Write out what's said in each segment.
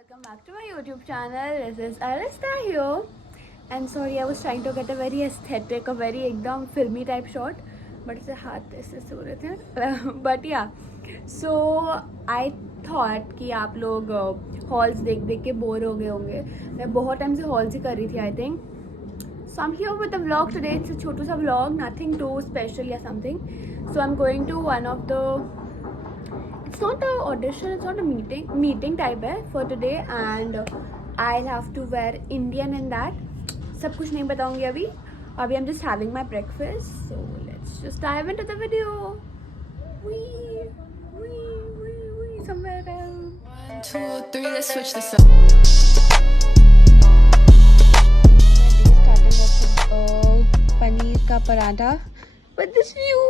welcome back to my YouTube channel. This is Arista here. And sorry, I was trying to get a very aesthetic, a very ekdam filmy type shot, but it's a हाथ ऐसे सो रहे थे. But yeah, so I thought कि आप लोग halls देख देख के बोर हो गए होंगे. मैं बहुत टाइम से halls ही कर रही थी I think. So I'm here with a vlog today. It's a छोटू सा vlog, nothing too special या something. So I'm going to one of the. It's not an audition, it's not a meeting type है for today and I'll have to wear Indian in that. सब कुछ नहीं बताऊंगी अभी. I'm just having my breakfast. So let's just dive into the video. Wee, somewhere else. 1, 2, 3, let's switch this up. Starting off with paneer का paratha. But this view.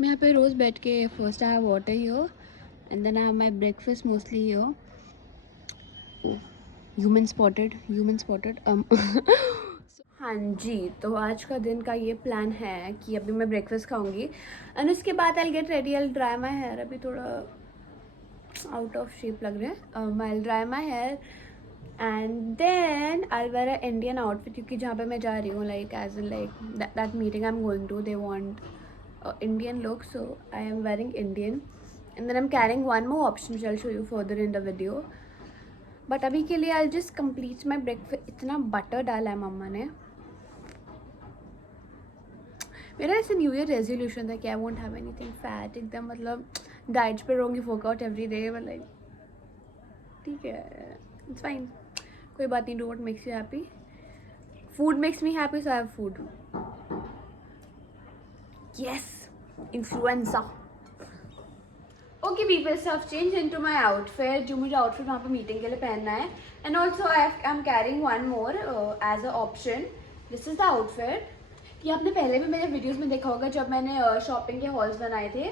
मैं यहाँ पे रोज़ बैठ के first I have water here. And then I have my breakfast mostly here. Oh, human spotted. हाँ जी, तो आज का दिन का ये प्लान है कि अभी मैं ब्रेकफास्ट खाऊंगी एंड उसके बाद I'll get ready, I'll dry my hair. अभी थोड़ा आउट ऑफ शेप लग रहे हैं. I'll dry my hair and then I'll wear an Indian outfit क्योंकि जहाँ पे मैं जा रही हूँ like as in like that meeting I'm going to, they want Indian look, so I am wearing Indian. And then I'm carrying one more option which I'll show you further in the video. But अभी के लिए I'll just complete my breakfast. इतना butter डाला है मम्मा ने. मेरा ऐसे new year resolution था कि I won't have anything fat. एकदम मतलब डाइट पे रहूँगी, workout every day. But like ठीक है, इट्स फाइन, कोई बात नहीं. Do what makes you happy. Food makes me happy, so I have food. Yes, influenza. Okay people, so I have change into my outfit. जो मुझे outfit वहाँ पे meeting के लिए पहनना है. And also I am carrying one more as a option. This is the outfit. ये आपने पहले भी मेरे वीडियोस में देखा होगा जब मैंने शॉपिंग के हॉल्स बनाए थे.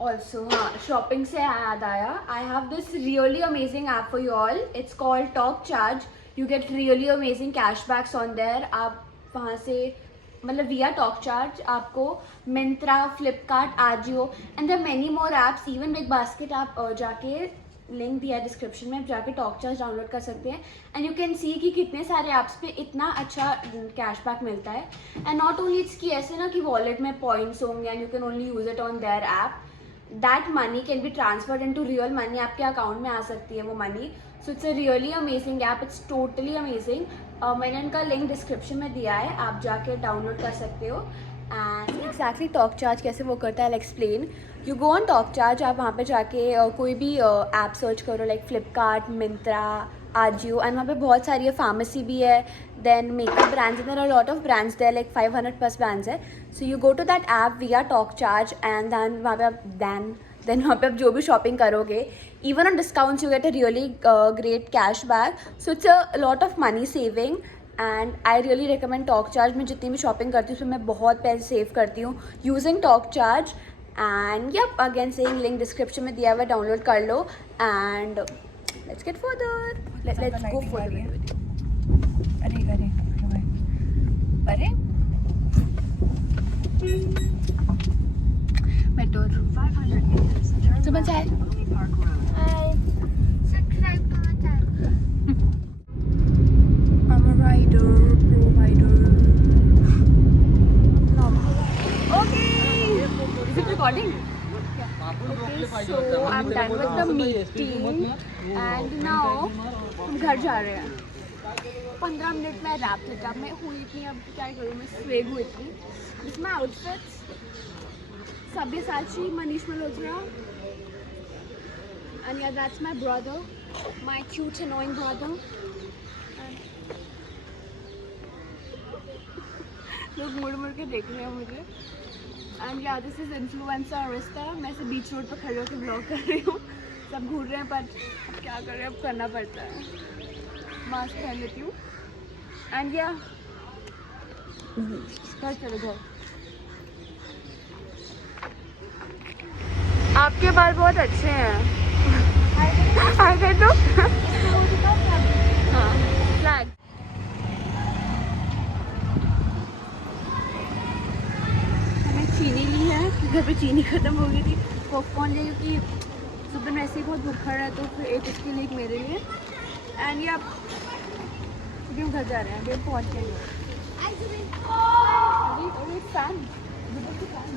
ऑल्सो हाँ, शॉपिंग से याद आया, I have this really amazing app for you all. It's called Talk Charge. You get really amazing cashbacks on there. आप वहाँ से मतलब विया टॉक चार्ज आपको Myntra, Flipkart, Ajio and there many more apps, even Big Basket. आप जाके लिंक दिया है डिस्क्रिप्शन में, आप जाके टॉक चार्ज डाउनलोड कर सकते हैं एंड यू कैन सी कि कितने सारे ऐप्स पे इतना अच्छा कैशबैक मिलता है. एंड नॉट ओनली इट्स कि ऐसे ना कि वॉलेट में पॉइंट्स होंगे and you can only use it on their app. That money can be transferred into real money. आपके अकाउंट में आ सकती है वो money. So it's a really amazing app. It's totally amazing. मैंने इनका लिंक डिस्क्रिप्शन में दिया है, आप जाके डाउनलोड कर सकते हो. एंड एक्जैक्टली टॉक चार्ज कैसे वो करता है, I explain. You go on Talk Charge, आप वहाँ पे जाके कोई भी ऐप सर्च करो लाइक फ्लिपकार्ट, मिंत्रा, आजियो एंड वहाँ पे बहुत सारी है. फार्मेसी भी है, then makeup brands, then a lot of brands there, like 500+ brands है. So you go to that app via Talk Charge and then वहाँ पे आप देन वहाँ पे आप जो भी शॉपिंग करोगे, even on discounts you get a really great cash back. So it's a lot of money saving and I really recommend talk charge. मैं जितनी भी शॉपिंग करती हूँ उसमें मैं बहुत पैसे सेव करती हूँ using Talk Charge. And yup, again saying, link description में दिया हुआ, डाउनलोड कर लो. And let's get further, let's go for the video. अरे मेट्रो 500 meters. सुबह से हाय. सब्सक्राइब करो channel. I'm a rider, provider. Okay. Is it recording? Okay, so I'm done with the meeting and now हम घर जा रहे हैं. 15 minute में रैप लेता. मैं हुई थी, अब क्या करूँ, मैं स्वेग हुई थी. This my outfits. Sabyasachi, Manish Malhotra, and yeah, that's my brother, my cute annoying brother. लोग मुड़ मुड़ के देख रहे हैं मुझे. And ya this is influencer Arista. मैं से बीच रोड पर खड़े होकर ब्लॉग कर रही हूँ. सब घूर रहे हैं पर अब क्या कर रहे हैं, अब करना पड़ता है. मास्क पहन लेती हूँ एंड या घर चले जाओ. आपके बाल बहुत अच्छे हैं. हाय कर दो. हाँ, फ्लैग. मैंने चीनी ली है, घर पे चीनी खत्म हो गई थी. पॉपकॉर्न ले, क्योंकि सुबह वैसे ही बहुत भूखा है तो फिर एक इसके लिए एक मेरे लिए। एंड ये आप अभी हम घर जा रहे हैं, अभी हम पहुँच गए हैं। और एक fan, fan.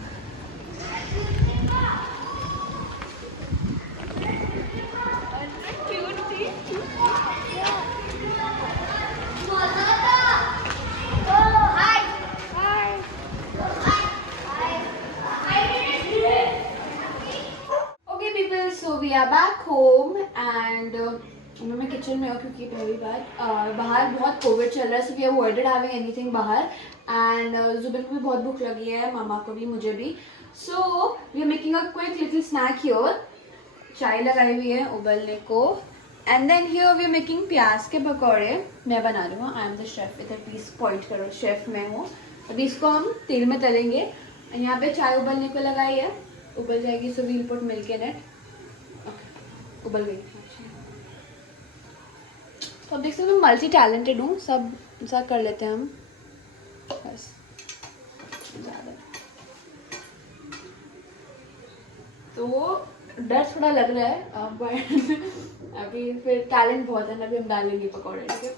Okay people, so we are back home and मैं किचन में हूँ क्योंकि पहली बार बाहर बहुत कोविड चल रहा है, so we avoided having anything बाहर and जुबिन को भी बहुत भूख लगी है, मामा को भी, मुझे भी, so we are making a quick little snack here। चाय लगाई हुई है उबलने को and then here we are making प्याज के पकौड़े। मैं बना रही हूँ, I am the chef, इधर प्लीज पॉइंट करो, शेफ मैं हूँ। अभी इसको हम तेल में तलेंगे। यहाँ पे चाय उबलने को लगाई है, उबल जाएगी so we'll put milk in it। उबल गई। तो अब देख सकते हो मल्टी टैलेंटेड हूँ, सब कर लेते हैं हम बस ज़्यादा। तो डर थोड़ा लग रहा है बट अभी फिर टैलेंट बहुत है ना, अभी हम डालेंगे पकौड़े। ठीक है,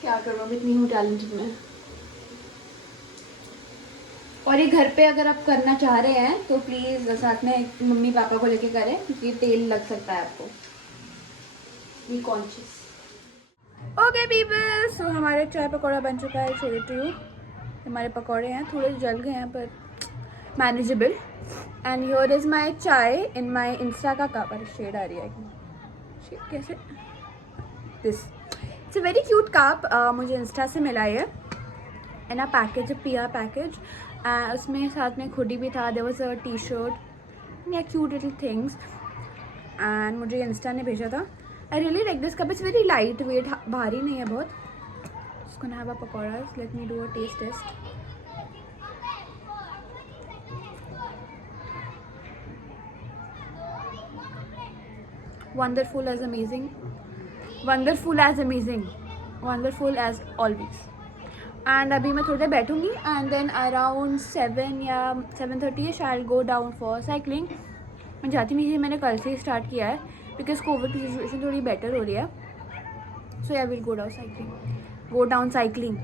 क्या करूँ, अब इतनी हूँ टैलेंटेड में। और ये घर पे अगर आप करना चाह रहे हैं तो प्लीज़ साथ में मम्मी पापा को लेके करें क्योंकि तेल लग सकता है आपको। Be conscious. ओके पीपल, सो हमारे चाय पकौड़ा बन चुका है, शो इट टू यू। हमारे पकौड़े हैं, थोड़े जल गए हैं पर manageable. And here is my चाय इन माय इंस्टा का कप। अरे शेड आ रही है, शेड कैसे, this it's a very cute cup, मुझे इंस्टा से मिला है and a package, a PR package. उसमें साथ में हुडी भी था, देयर वाज अ टी-शर्ट या क्यूट लिटिल थिंग्स एंड मुझे इंस्टा ने भेजा था। I really like this cup, it's very light weight, भारी नहीं है बहुत। इसको have a pakora, let me do a taste test. Wonderful as amazing, wonderful as amazing, wonderful as always. And अभी मैं थोड़ी देर बैठूंगी एंड देन अराउंड 7 या 7:30 I will go down for cycling. मैं जाती नहीं थी, मैंने कल से ही स्टार्ट किया है बिकॉज कोविड की सिचुएशन थोड़ी बेटर हो रही है, so I will go down cycling.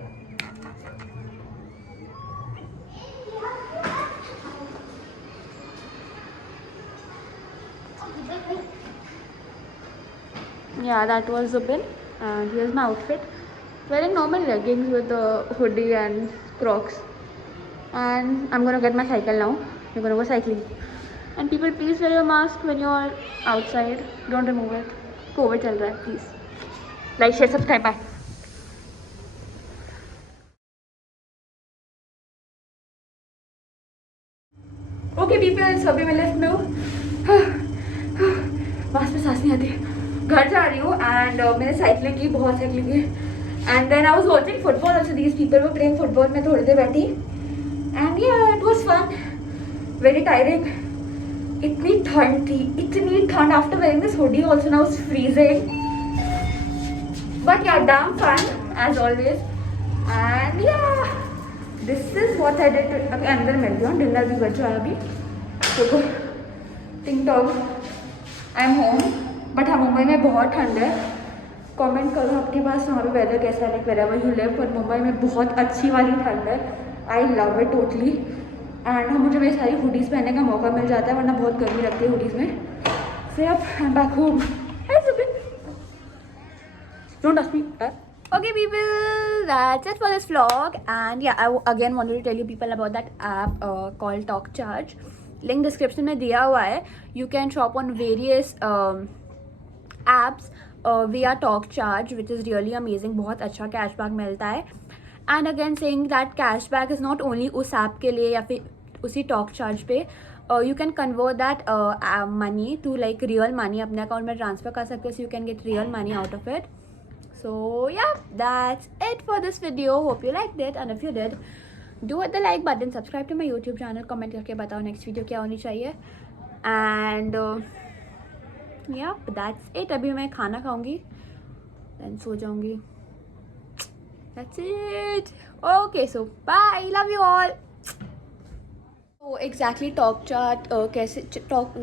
Yeah, that was Zubin and here's my outfit. Wearing normal leggings with a hoodie and Crocs. And I'm gonna get my cycle now. We're gonna go cycling. And people, please wear your mask when you're outside. Don't remove it. COVID चल रहा है, please. Like, share, subscribe, bye. Okay people, so अभी मैं lift में हूँ, बस में सांस नहीं आती। घर जा रही हूँ एंड मैंने साइकिलिंग की, बहुत साइकिलिंग की and then I was watching football, also these people were playing football. मैं थोड़ी देर बैठी and ya it was fun, very tiring. इतनी ठंड थी, इतनी ठंड, after wearing this hoodie also now it's freezing, but ya damn fun as always. And ya this is what I did. अभी अंदर मिल गया, डिनर भी बच रहा है अभी, तो टिंग talk I am home. But हाँ, मुंबई में बहुत ठंड है। कमेंट करो आपके पास वहाँ पे वेदर कैसा है, लाइक वेरेवर यू लिव, पर मुंबई में बहुत अच्छी वाली ठंड है। I love it totally. And मुझे मेरी सारी हुडीज़ पहनने का मौका मिल जाता है, वरना बहुत गर्मी लगती है हुडीज़ में। फिर अब I am back home. Don't ask me. Okay people, that's it for this vlog and yeah, I again wanted to tell you people about that app called Talk Charge. Link description में दिया हुआ है. You can shop on various apps via Talk Charge, which is really amazing. बहुत अच्छा cashback मिलता है. And again saying that cashback is not only उस app के लिए या फिर उसी Talk Charge पे, you can convert that money to like real money, अपने अकाउंट में ट्रांसफर कर सकते हो, so you can get real money out of it. So yeah, that's it for this video. Hope you liked it, and if you did, do hit the like button, subscribe to my YouTube channel, comment करके बताओ next video क्या होनी चाहिए, and yeah, that's it. अभी मैं खाना खाऊंगी, then सो जाऊंगी। That's it. Okay, so bye. Love you all. So exactly talk chart. कैसे talk